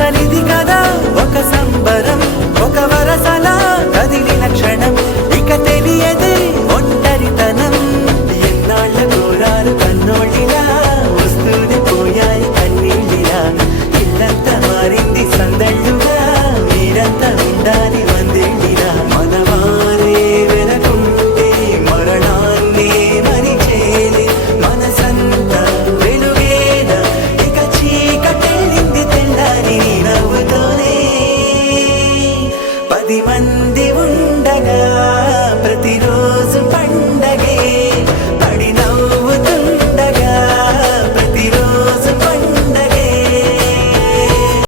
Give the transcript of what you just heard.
అసలిది కదా ఒక సంబరం, ఒక వరసలా కదిలిన క్షణం, ఇక తెలియదే ఒంటరితనం. ఎన్నాళ్ళ ఘోరాలు కన్నోళ్ళిలా వస్తూనే పోయాయి కన్నీళ్ళిలా. ఇల్లంతా మారింది సందళ్ళుగా, మీరంతా ఉండాలి వందేళ్ళిలా. మనవారే వెనకుంటే మరణాన్నే మరిచేలే, మనసంతా వెలుగేన ఇక చీకటెళ్ళింది తెల్లారి నీ నవ్వుతోనే. 10 మంది ఉండగా